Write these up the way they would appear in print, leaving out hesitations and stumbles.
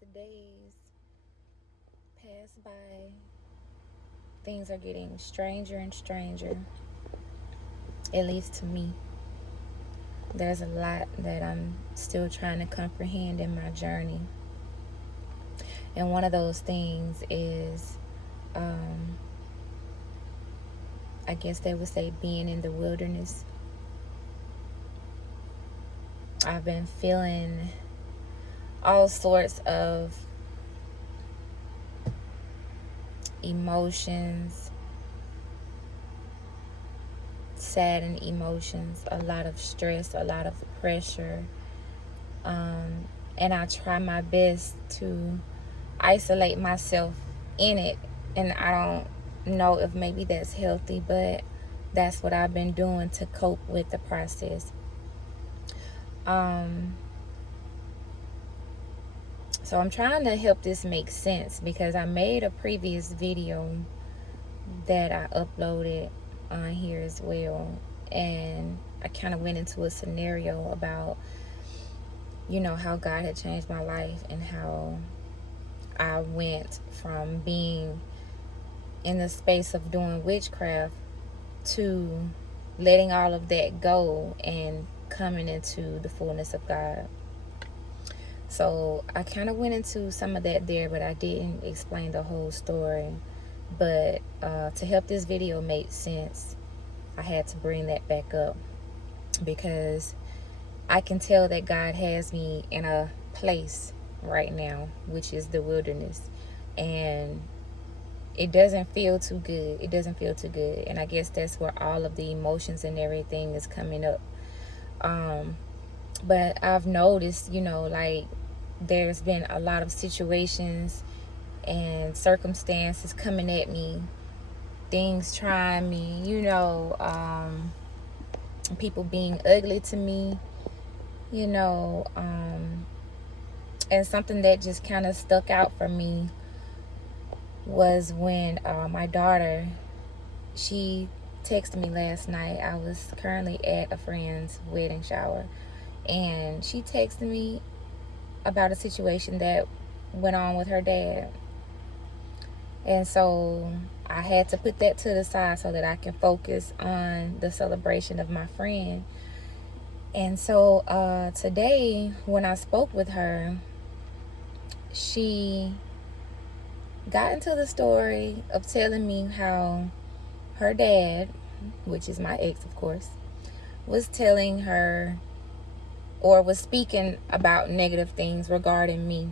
the days pass by, things are getting stranger and stranger, at least to me. There's a lot that I'm still trying to comprehend in my journey. And one of those things is, um, I guess they would say, being in the wilderness. I've been feeling all sorts of emotions, saddened emotions, a lot of stress, a lot of pressure. And I try my best to isolate myself in it. And I don't know if maybe that's healthy, but that's what I've been doing to cope with the process. So I'm trying to help this make sense because I made a previous video that I uploaded on here as well. And I kind of went into a scenario about, how God had changed my life and how I went from being in the space of doing witchcraft to letting all of that go and coming into the fullness of God. So I kind of went into some of that there, but I didn't explain the whole story. But to help this video make sense, I had to bring that back up because I can tell that God has me in a place right now, which is the wilderness. And it doesn't feel too good. It doesn't feel too good. And I guess that's where all of the emotions and everything is coming up. But I've noticed, like there's been a lot of situations and circumstances coming at me, things trying me, people being ugly to me, you know, and something that just kind of stuck out for me was when my daughter, she texted me last night. I was currently at a friend's wedding shower, and she texted me about a situation that went on with her dad. And so I had to put that to the side so that I can focus on the celebration of my friend. And so today, when I spoke with her, she got into the story of telling me how her dad, which is my ex, of course, was telling her or was speaking about negative things regarding me.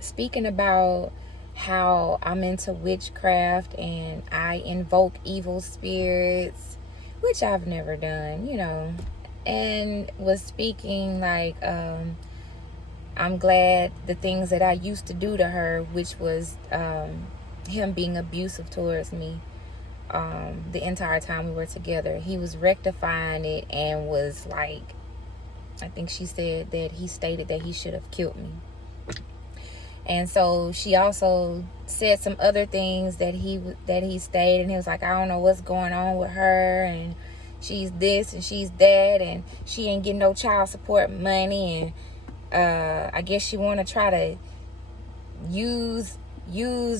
Speaking about how I'm into witchcraft and I invoke evil spirits, which I've never done, and was speaking like, I'm glad the things that I used to do to her, which was him being abusive towards me the entire time we were together. He was rectifying it and was like, I think she said that he stated that he should have killed me. And so she also said some other things that he stated, and he was like, I don't know what's going on with her, and she's this and she's that, and she ain't getting no child support money, and I guess she want to try to use your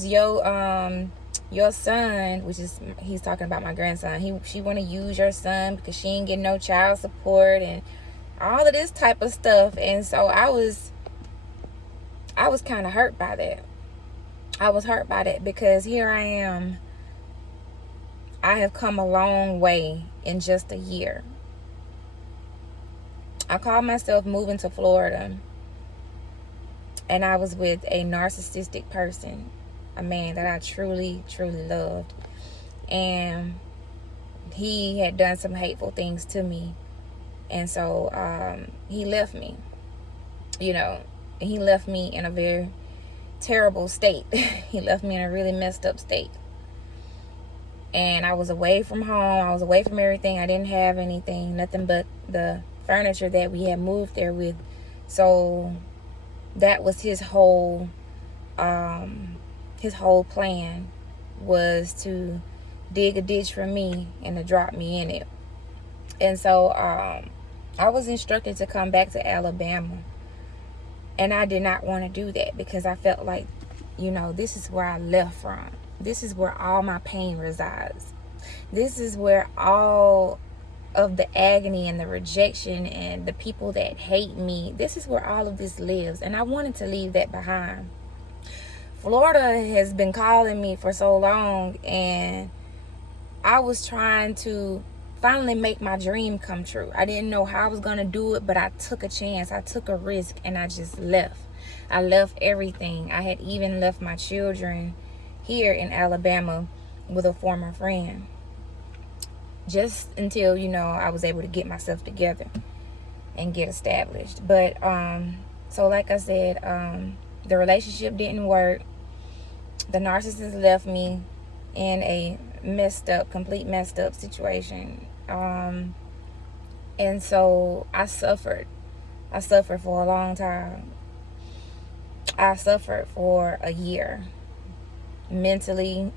son, which is, he's talking about my grandson. She want to use your son because she ain't getting no child support and all of this type of stuff. And so I was kind of hurt by that. I was hurt by that because here I am. I have come a long way in just a year. I called myself moving to Florida, and I was with a narcissistic person, a man that I truly, truly loved. And he had done some hateful things to me. And so he left me, he left me in a very terrible state. He left me in a really messed up state. And I was away from home. I was away from everything. I didn't have anything, nothing but the furniture that we had moved there with. So that was his whole plan, was to dig a ditch for me and to drop me in it. And so I was instructed to come back to Alabama. And I did not want to do that because I felt like, this is where I left from. This is where all my pain resides. This is where all of the agony and the rejection and the people that hate me, this is where all of this lives. And I wanted to leave that behind. Florida has been calling me for so long, and I was trying to finally make my dream come true. I didn't know how I was going to do it, but I took a chance. I took a risk, and I just left. I left everything. I had even left my children here in Alabama with a former friend, just until, I was able to get myself together and get established. But so like I said, the relationship didn't work. The narcissist left me in a complete messed up situation. And so I suffered for a long time. I suffered for a year, mentally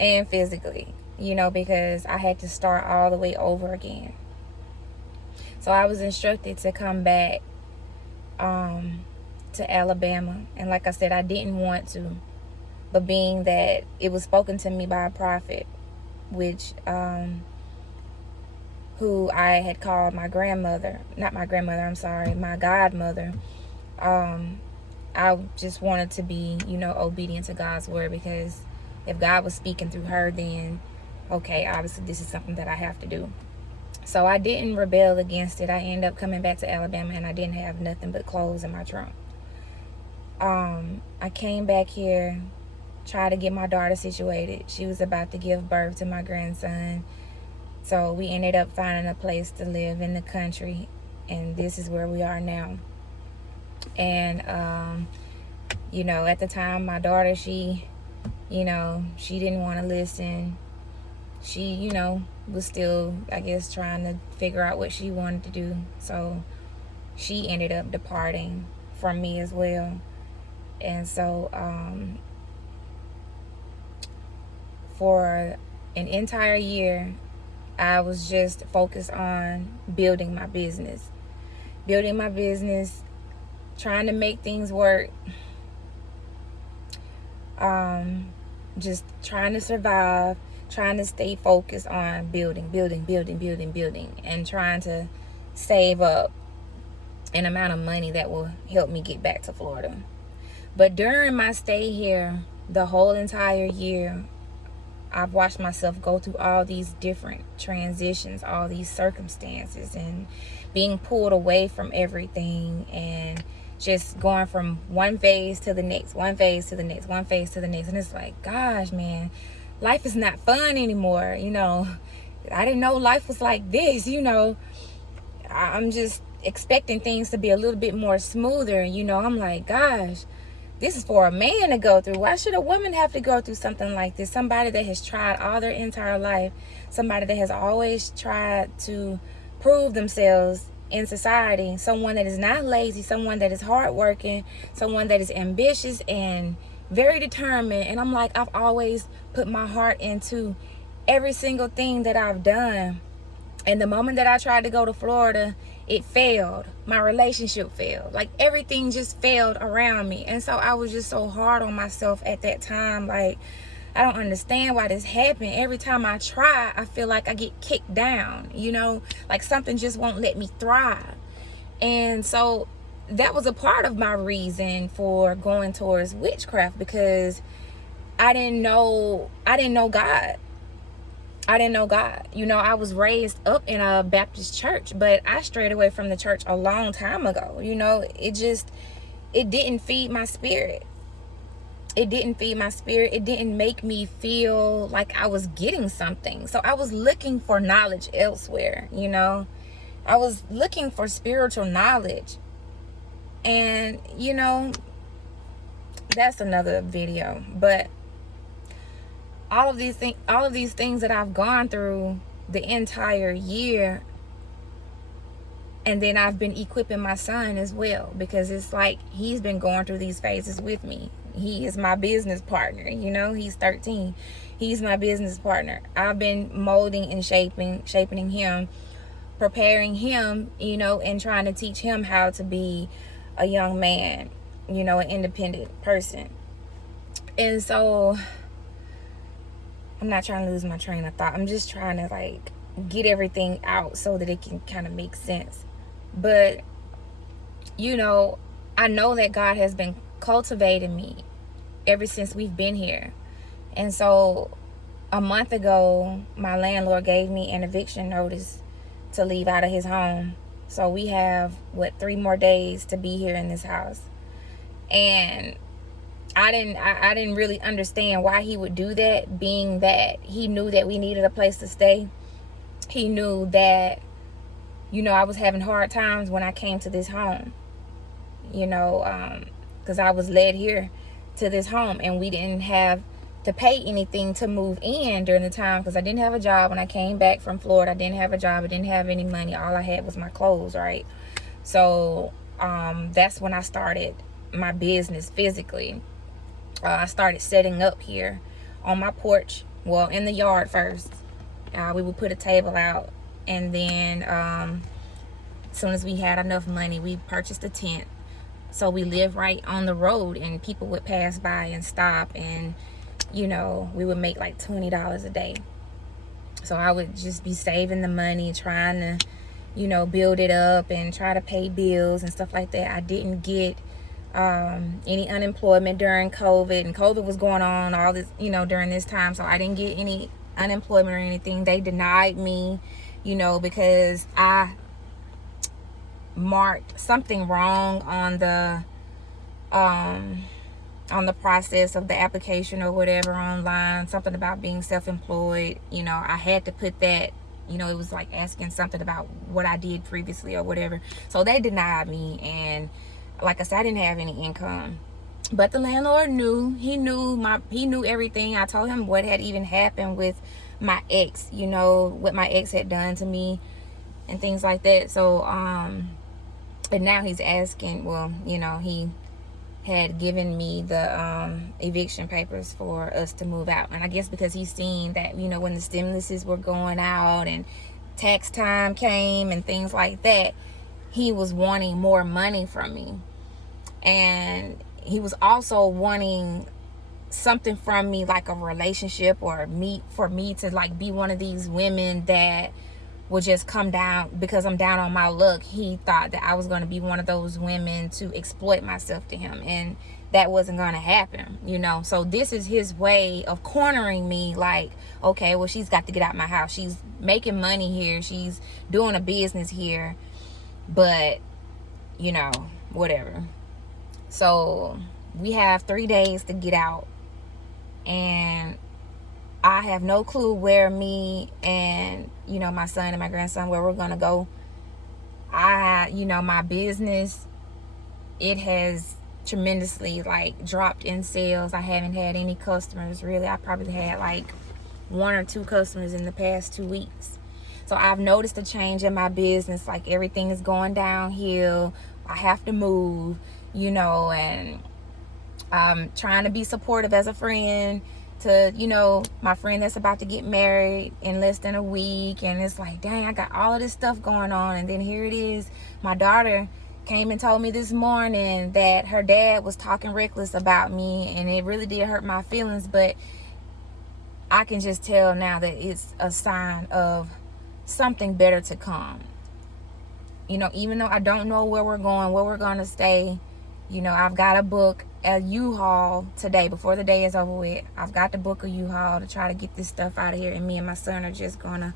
and physically, because I had to start all the way over again. So I was instructed to come back to Alabama. And like I said, I didn't want to. But being that it was spoken to me by a prophet, which who I had called my godmother. I just wanted to be, obedient to God's word, because if God was speaking through her, then okay, obviously this is something that I have to do. So I didn't rebel against it. I ended up coming back to Alabama, and I didn't have nothing but clothes in my trunk. I came back here, tried to get my daughter situated. She was about to give birth to my grandson. So we ended up finding a place to live in the country, and this is where we are now. And, at the time, my daughter, she didn't want to listen. She, was still, I guess, trying to figure out what she wanted to do. So she ended up departing from me as well. And so, for an entire year, I was just focused on building my business, trying to make things work, just trying to survive, trying to stay focused on building, and trying to save up an amount of money that will help me get back to Florida. But during my stay here, the whole entire year, I've watched myself go through all these different transitions, all these circumstances, and being pulled away from everything, and just going from one phase to the next. And it's like, gosh, man, life is not fun anymore. I didn't know life was like this. I'm just expecting things to be a little bit more smoother. I'm like, gosh, this is for a man to go through. Why should a woman have to go through something like this? Somebody that has tried all their entire life, somebody that has always tried to prove themselves in society, someone that is not lazy, someone that is hardworking, someone that is ambitious and very determined. And I'm like, I've always put my heart into every single thing that I've done. And the moment that I tried to go to Florida, it failed. My relationship failed. Like, everything just failed around me. And so I was just so hard on myself at that time. Like, I don't understand why this happened. Every time I try, I feel like I get kicked down, like something just won't let me thrive. And so that was a part of my reason for going towards witchcraft, because I didn't know God. I was raised up in a Baptist church, but I strayed away from the church a long time ago. It didn't feed my spirit. It didn't make me feel like I was getting something. So I was looking for knowledge elsewhere, I was looking for spiritual knowledge. And, that's another video. But all of these things that I've gone through the entire year, and then I've been equipping my son as well, because it's like he's been going through these phases with me. He is my business partner, he's 13. He's my business partner. I've been molding and shaping him, preparing him, and trying to teach him how to be a young man, you know, an independent person. And so I'm not trying to lose my train of thought. I'm just trying to like get everything out so that it can kind of make sense. But, you know, I know that God has been cultivating me ever since we've been here. And so a month ago, my landlord gave me an eviction notice to leave out of his home. So we have, 3 more days to be here in this house. And I didn't really understand why he would do that, being that he knew that we needed a place to stay. He knew that, you know, I was having hard times when I came to this home, you know, because I was led here to this home, and we didn't have to pay anything to move in during the time, because I didn't have a job. When I came back from Florida, I didn't have a job. I didn't have any money. All I had was my clothes, right? So that's when I started my business physically. I started setting up here on my porch, well, in the yard first. We would put a table out, and then as soon as we had enough money, we purchased a tent. So we live right on the road, and people would pass by and stop, and, you know, we would make like $20 a day. So I would just be saving the money, trying to, you know, build it up and try to pay bills and stuff like that. I didn't get any unemployment during COVID, and COVID was going on all this, you know, during this time. So I didn't get any unemployment or anything. They denied me, you know, because I marked something wrong on the process of the application or whatever online, something about being self-employed. You know, I had to put that, you know, it was like asking something about what I did previously or whatever. So they denied me, and like I said, I didn't have any income. But the landlord knew. He knew everything. I told him what had even happened with my ex, you know, what my ex had done to me and things like that. So and now he's asking, well, you know, he had given me the eviction papers for us to move out. And I guess because he's seen that, you know, when the stimuluses were going out and tax time came and things like that, he was wanting more money from me. And he was also wanting something from me, like a relationship, or for me to like be one of these women that would just come down because I'm down on my luck. He thought that I was going to be one of those women to exploit myself to him, and that wasn't going to happen, you know. So this is his way of cornering me, like, okay, well, she's got to get out my house. She's making money here. She's doing a business here, but, you know, whatever. So we have 3 days to get out, and I have no clue where me and, you know, my son and my grandson, where we're going to go. You know, my business, it has tremendously like dropped in sales. I haven't had any customers really. I probably had like 1 or 2 customers in the past 2 weeks. So I've noticed a change in my business. Like, everything is going downhill. I have to move, you know, and I'm trying to be supportive as a friend to, you know, my friend that's about to get married in less than a week. And it's like, dang, I got all of this stuff going on. And then here it is. My daughter came and told me this morning that her dad was talking reckless about me, and it really did hurt my feelings. But I can just tell now that it's a sign of something better to come. You know, even though I don't know where we're going, where we're going to stay, you know, I've got to book a U-Haul today before the day is over with. I've got to book a U-Haul to try to get this stuff out of here. And me and my son are just going to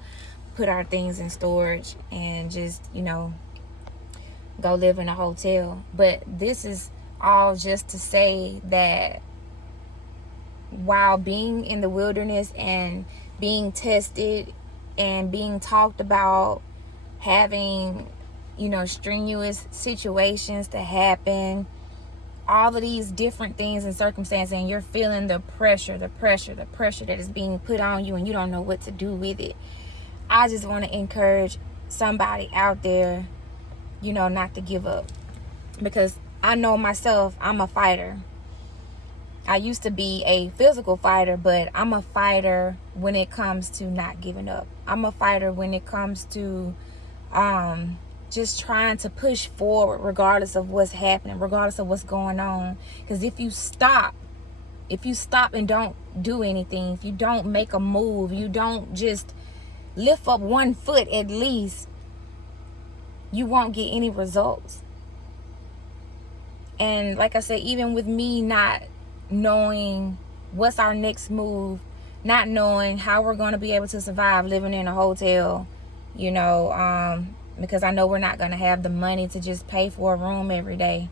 put our things in storage and just, you know, go live in a hotel. But this is all just to say that while being in the wilderness and being tested and being talked about, having, you know, strenuous situations to happen, all of these different things and circumstances, and you're feeling the pressure that is being put on you, and you don't know what to do with it. I just want to encourage somebody out there, you know, not to give up. Because I know myself, I'm a fighter. I used to be a physical fighter, but I'm a fighter when it comes to not giving up. I'm a fighter when it comes to just trying to push forward regardless of what's happening, regardless of what's going on. Because if you stop and don't do anything, if you don't make a move, you don't just lift up one foot at least, you won't get any results. And like I said, even with me not knowing what's our next move, not knowing how we're going to be able to survive living in a hotel, you know, because I know we're not going to have the money to just pay for a room every day.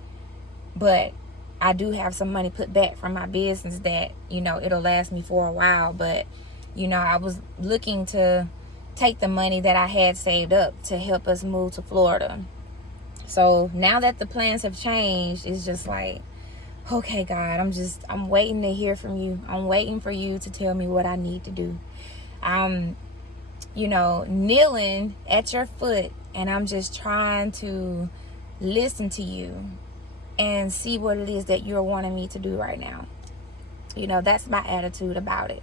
But I do have some money put back from my business that, you know, it'll last me for a while. But, you know, I was looking to take the money that I had saved up to help us move to Florida. So now that the plans have changed, it's just like, okay, God, I'm waiting to hear from you. I'm waiting for you to tell me what I need to do. I'm, you know, kneeling at your foot, and I'm just trying to listen to you and see what it is that you're wanting me to do right now. You know, that's my attitude about it.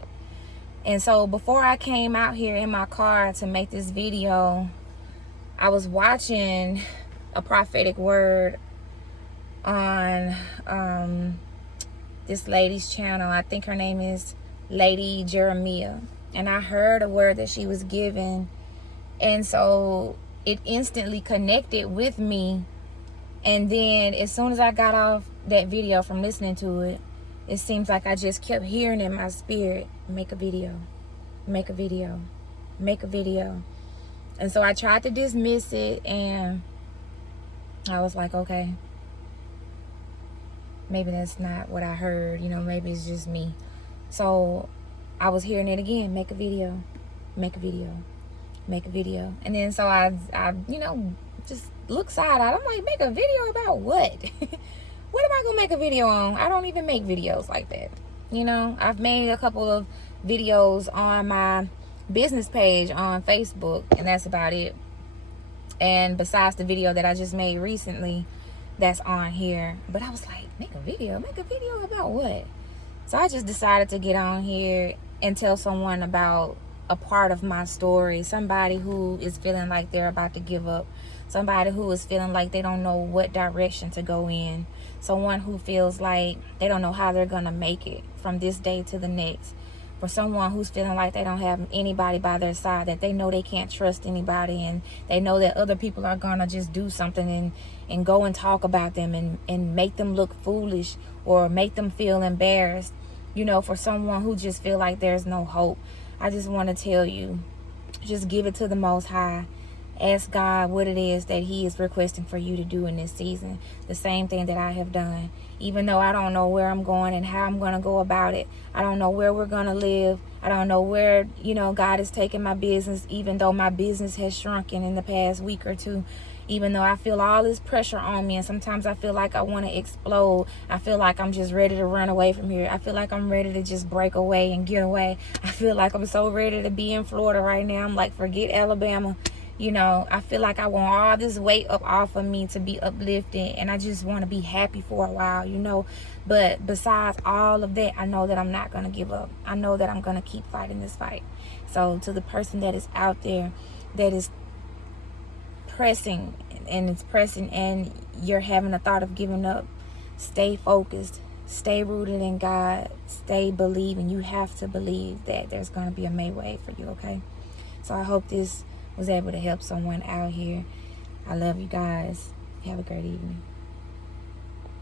And so before I came out here in my car to make this video, I was watching a prophetic word on this lady's channel. I think her name is Lady Jeremiah. And I heard a word that she was given. And so it instantly connected with me. And then as soon as I got off that video from listening to it, it seems like I just kept hearing in my spirit, make a video, make a video, make a video. And so I tried to dismiss it, and I was like, okay, maybe that's not what I heard, you know, maybe it's just me. So I was hearing it again, make a video, make a video, make a video. And then so I you know, just look side out. I'm like, make a video about what? What am I gonna make a video on? I don't even make videos like that. You know, I've made a couple of videos on my business page on Facebook, and that's about it. And besides the video that I just made recently, that's on here. But I was like, make a video about what? So I just decided to get on here and tell someone about a part of my story. Somebody who is feeling like they're about to give up. Somebody who is feeling like they don't know what direction to go in. Someone who feels like they don't know how they're going to make it from this day to the next. For someone who's feeling like they don't have anybody by their side, that they know they can't trust anybody, and they know that other people are going to just do something and go and talk about them and make them look foolish or make them feel embarrassed. You know, for someone who just feel like there's no hope, I just want to tell you, just give it to the Most High. Ask God what it is that He is requesting for you to do in this season. The same thing that I have done. Even though I don't know where I'm going and how I'm going to go about it. I don't know where we're going to live. I don't know where, you know, God is taking my business. Even though my business has shrunken in the past week or two. Even though I feel all this pressure on me, and sometimes I feel like I want to explode. I feel like I'm just ready to run away from here. I feel like I'm ready to just break away and get away. I feel like I'm so ready to be in Florida right now. I'm like, forget Alabama. You know, I feel like I want all this weight up off of me to be uplifted, and I just want to be happy for a while, you know. But besides all of that, I know that I'm not going to give up. I know that I'm going to keep fighting this fight. So to the person that is out there that is pressing and you're having a thought of giving up, stay focused, stay rooted in God, stay believing. You have to believe that there's going to be a May way for you, okay? So I hope this was able to help someone out here. I love you guys. Have a great evening.